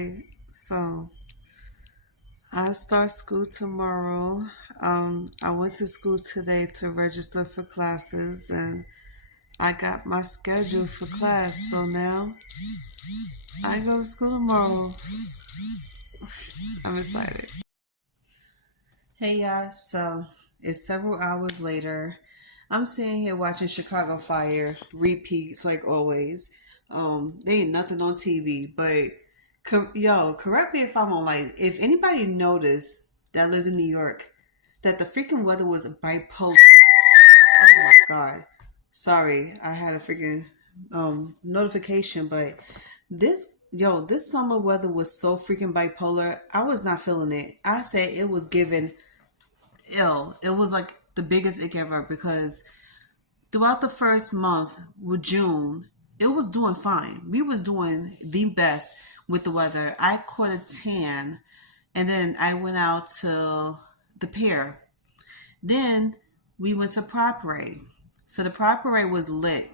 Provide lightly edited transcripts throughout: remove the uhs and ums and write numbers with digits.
Hi. So I start school tomorrow. I went to school today to register for classes and I got my schedule for class. So now I go to school tomorrow. I'm excited. Hey y'all, so it's several hours later. I'm sitting here watching Chicago Fire repeats like always. There ain't nothing on TV, but correct me if I'm wrong. Like, if anybody noticed that lives in New York that the freaking weather was bipolar. Oh my god. Sorry, I had a freaking notification, but this summer weather was so freaking bipolar. I was not feeling it. I said it was giving ill. It was like the biggest ick ever because throughout the first month with June, it was doing fine. We was doing the best with the weather. I caught a tan and then I went out to the pier. Then we went to Pride Parade. So the Pride Parade was lit.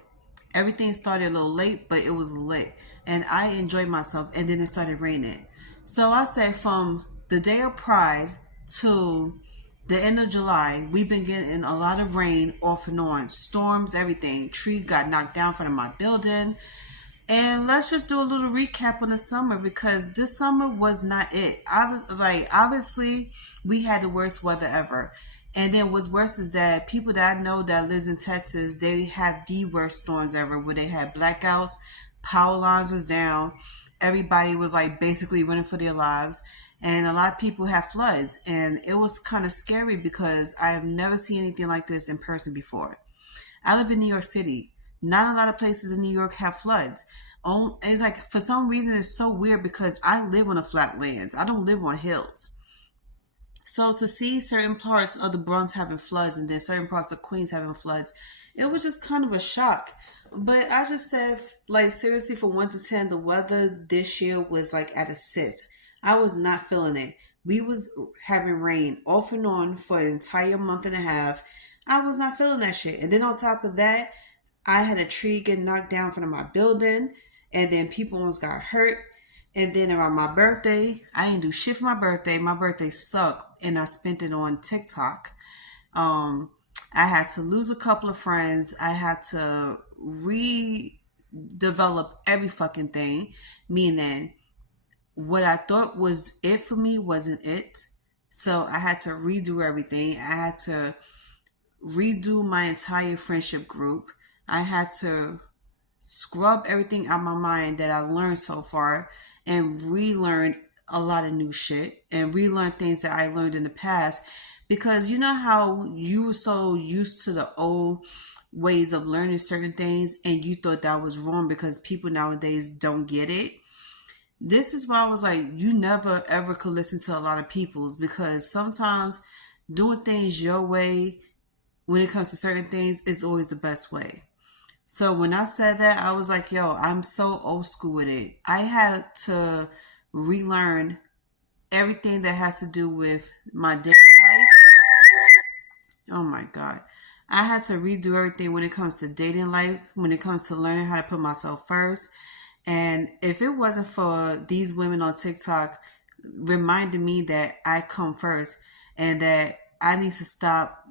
Everything started a little late, but it was lit. And I enjoyed myself. And then it started raining. So I say from the day of Pride to the end of July, we've been getting a lot of rain off and on. Storms, everything. Tree got knocked down in front of my building. And let's just do a little recap on the summer because this summer was not it. I was like, obviously, we had the worst weather ever. And then what's worse is that people that I know that lives in Texas, they had the worst storms ever where they had blackouts, power lines was down, everybody was like basically running for their lives. And a lot of people had floods. And it was kind of scary because I have never seen anything like this in person before. I live in New York City. Not a lot of places in New York have floods. It's like for some reason it's so weird because I live on a flatlands. I don't live on hills. So to see certain parts of the Bronx having floods and then certain parts of Queens having floods, it was just kind of a shock. But I just said, like, seriously, from 1 to 10, the weather this year was like at a 6. I was not feeling it. We was having rain off and on for an entire month and a half. I was not feeling that shit. And then on top of that, I had a tree get knocked down in front of my building, and then people almost got hurt. And then around my birthday, I didn't do shit for my birthday. My birthday sucked, and I spent it on TikTok. Um, I had to lose a couple of friends. I had to redevelop every fucking thing, meaning what I thought was it for me wasn't it. So I had to redo everything. I had to redo my entire friendship group. I had to scrub everything out my mind that I learned so far and relearn a lot of new shit and relearn things that I learned in the past because you know how you were so used to the old ways of learning certain things and you thought that was wrong because people nowadays don't get it. This is why I was like, you never ever could listen to a lot of people's because sometimes doing things your way when it comes to certain things is always the best way. So when I said that, I was like, yo, I'm so old school with it. I had to relearn everything that has to do with my dating life. Oh my God. I had to redo everything when it comes to dating life, when it comes to learning how to put myself first. And if it wasn't for these women on TikTok reminding me that I come first and that I need to stop,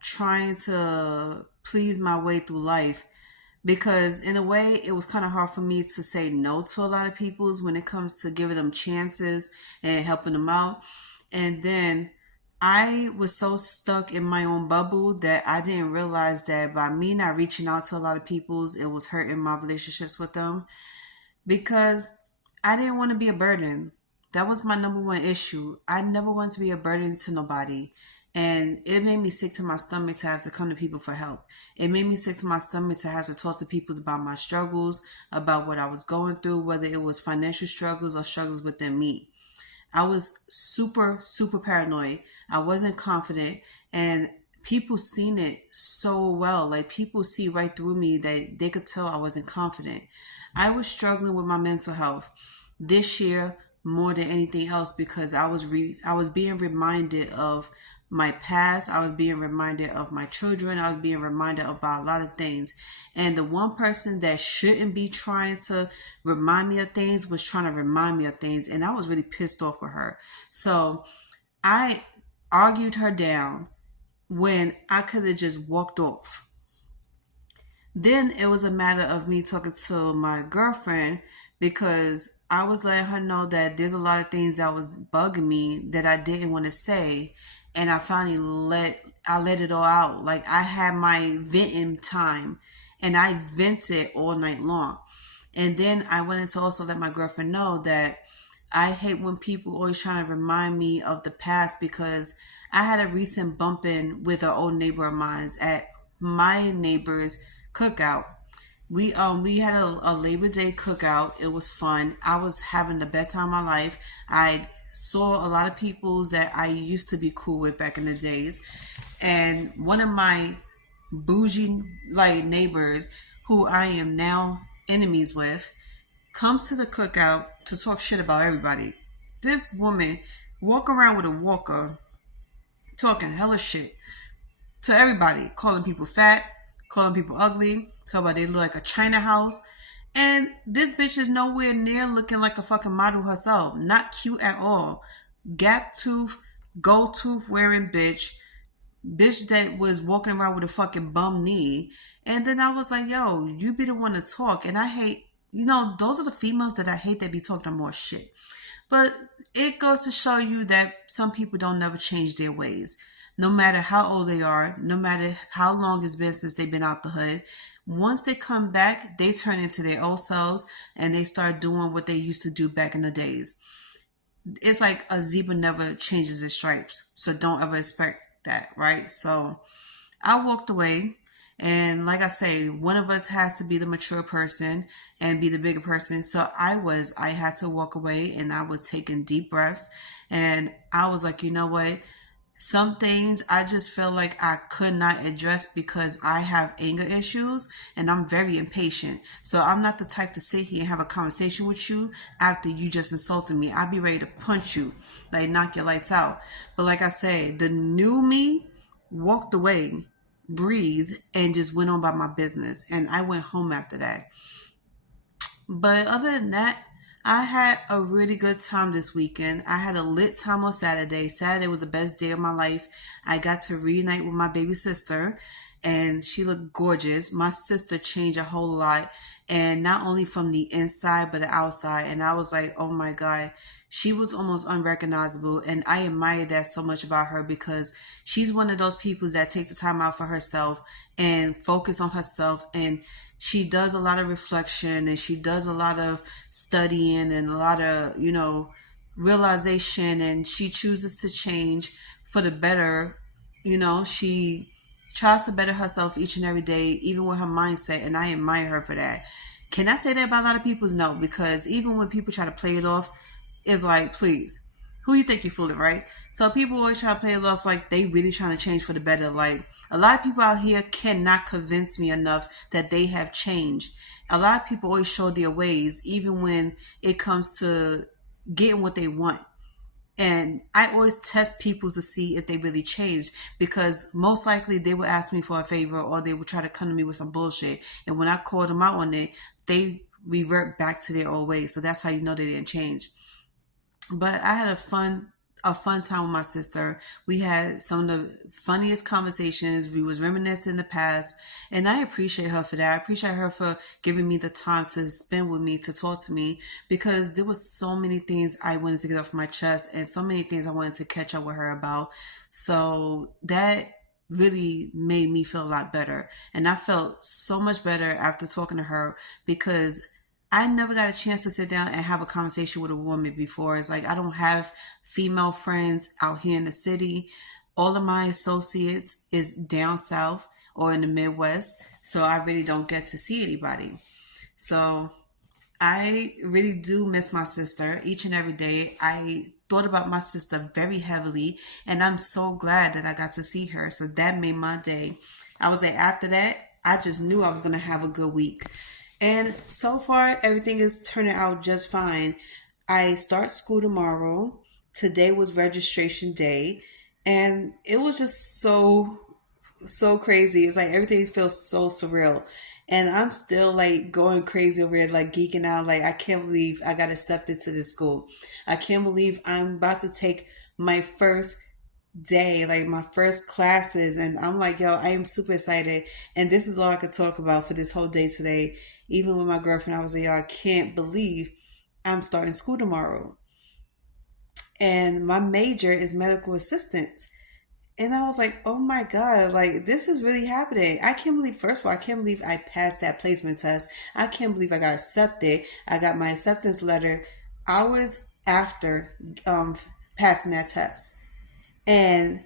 trying to please my way through life because in a way it was kind of hard for me to say no to a lot of people's when it comes to giving them chances and helping them out. And then I was so stuck in my own bubble that I didn't realize that by me not reaching out to a lot of people's, it was hurting my relationships with them because I didn't want to be a burden. That was my number one issue. I never wanted to be a burden to nobody. And it made me sick to my stomach to have to come to people for help. It made me sick to my stomach to have to talk to people about my struggles, about what I was going through, whether it was financial struggles or struggles within me. I was super, super paranoid. I wasn't confident. And people seen it so well. Like people see right through me that they could tell I wasn't confident. I was struggling with my mental health this year more than anything else because I was being reminded of my past. I was being reminded of my children. I was being reminded about a lot of things. And the one person that shouldn't be trying to remind me of things was trying to remind me of things. And I was really pissed off with her. So I argued her down when I could have just walked off. Then it was a matter of me talking to my girlfriend because I was letting her know that there's a lot of things that was bugging me that I didn't want to say, and I finally let it all out. Like I had my venting time, and I vented all night long. And then I wanted to also let my girlfriend know that I hate when people always trying to remind me of the past because I had a recent bump in with an old neighbor of mine at my neighbor's cookout. We had a Labor Day cookout. It was fun. I was having the best time of my life. I saw a lot of people that I used to be cool with back in the days. And one of my bougie like neighbors who I am now enemies with comes to the cookout to talk shit about everybody. This woman walk around with a walker talking hella shit to everybody, calling people fat, calling people ugly, talking about they look like a China house. And this bitch is nowhere near looking like a fucking model herself. Not cute at all. Gap tooth, gold tooth wearing bitch. Bitch that was walking around with a fucking bum knee. And then I was like, yo, you be the one to talk. And I hate, those are the females that I hate that be talking more shit. But it goes to show you that some people don't never change their ways. No matter how old they are, no matter how long it's been since they've been out the hood, once they come back, they turn into their old selves and they start doing what they used to do back in the days. It's like a zebra never changes its stripes. So don't ever expect that, right? So I walked away. And like I say, one of us has to be the mature person and be the bigger person. So I had to walk away and I was taking deep breaths. And I was like, you know what? Some things I just feel like I could not address because I have anger issues and I'm very impatient. So I'm not the type to sit here and have a conversation with you after you just insulted me. I'd be ready to punch you, like knock your lights out. But like I said, the new me walked away, breathed, and just went on by my business. And I went home after that. But other than that, I had a really good time this weekend. I had a lit time on Saturday. Saturday was the best day of my life. I got to reunite with my baby sister and she looked gorgeous. My sister changed a whole lot, and not only from the inside but the outside. And I was like, oh my God, she was almost unrecognizable. And I admire that so much about her because she's one of those people that take the time out for herself and focus on herself. And she does a lot of reflection and she does a lot of studying and a lot of, realization, and she chooses to change for the better. She tries to better herself each and every day, even with her mindset, and I admire her for that. Can I say that about a lot of people? No, because even when people try to play it off, it's like, please, who you think you're fooling, right? So people always try to play it off like they really trying to change for the better. Like, a lot of people out here cannot convince me enough that they have changed. A lot of people always show their ways, even when it comes to getting what they want. And I always test people to see if they really changed, because most likely they would ask me for a favor or they would try to come to me with some bullshit. And when I called them out on it, they revert back to their old ways. So that's how you know they didn't change. But I had a fun time with my sister. We had some of the funniest conversations. We was reminiscing the past, and I appreciate her for that. I appreciate her for giving me the time to spend with me, to talk to me, because there was so many things I wanted to get off my chest and so many things I wanted to catch up with her about. So that really made me feel a lot better. And I felt so much better after talking to her, because I never got a chance to sit down and have a conversation with a woman before. It's like I don't have female friends out here in the city. All of my associates is down south or in the Midwest, so I really don't get to see anybody. So I really do miss my sister each and every day. I thought about my sister very heavily, and I'm so glad that I got to see her. So that made my day. I was like, after that, I just knew I was going to have a good week. And so far, everything is turning out just fine. I start school tomorrow. Today was registration day. And it was just so crazy. It's like everything feels so surreal. And I'm still like going crazy over it, like geeking out. Like, I can't believe I got accepted to this school. I can't believe I'm about to take my first day, like my first classes. And I'm like, yo, I am super excited. And this is all I could talk about for this whole day today. Even with my girlfriend, I was like, yo, I can't believe I'm starting school tomorrow. And my major is medical assistant. And I was like, oh my God, like this is really happening. I can't believe, first of all, I can't believe I passed that placement test. I can't believe I got accepted. I got my acceptance letter hours after passing that test. And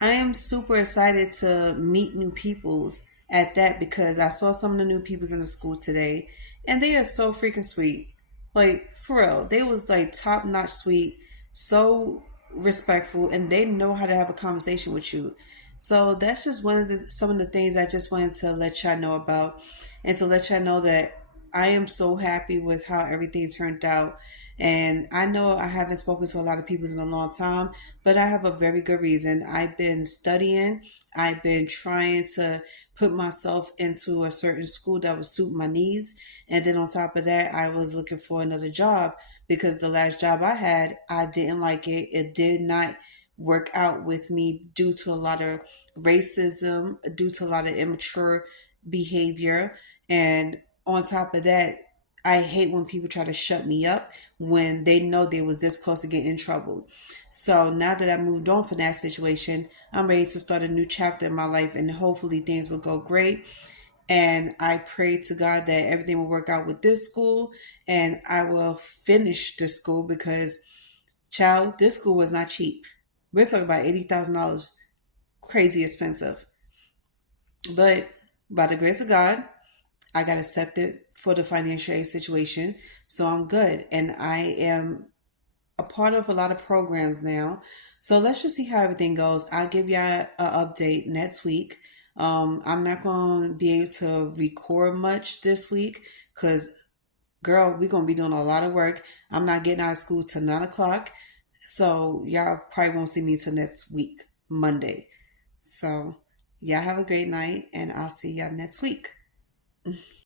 I am super excited to meet new peoples at that, because I saw some of the new peoples in the school today and they are so freaking sweet. Like, for real. They was like top notch sweet, so respectful, and they know how to have a conversation with you. So that's just one of the some of the things I just wanted to let y'all know about, and to let y'all know that I am so happy with how everything turned out. And I know I haven't spoken to a lot of people in a long time, but I have a very good reason. I've been studying, I've been trying to put myself into a certain school that would suit my needs. And then on top of that, I was looking for another job, because the last job I had, I didn't like it. It did not work out with me due to a lot of racism, due to a lot of immature behavior. And on top of that, I hate when people try to shut me up when they know they was this close to getting in trouble. So now that I moved on from that situation, I'm ready to start a new chapter in my life, and hopefully things will go great. And I pray to God that everything will work out with this school, and I will finish this school, because, child, this school was not cheap. We're talking about $80,000, crazy expensive. But by the grace of God, I got accepted for the financial aid situation, so I'm good. And I am a part of a lot of programs now. So let's just see how everything goes. I'll give y'all an update next week. I'm not going to be able to record much this week because, girl, we're going to be doing a lot of work. I'm not getting out of school till 9 o'clock. So y'all probably won't see me till next week, Monday. So y'all have a great night, and I'll see y'all next week.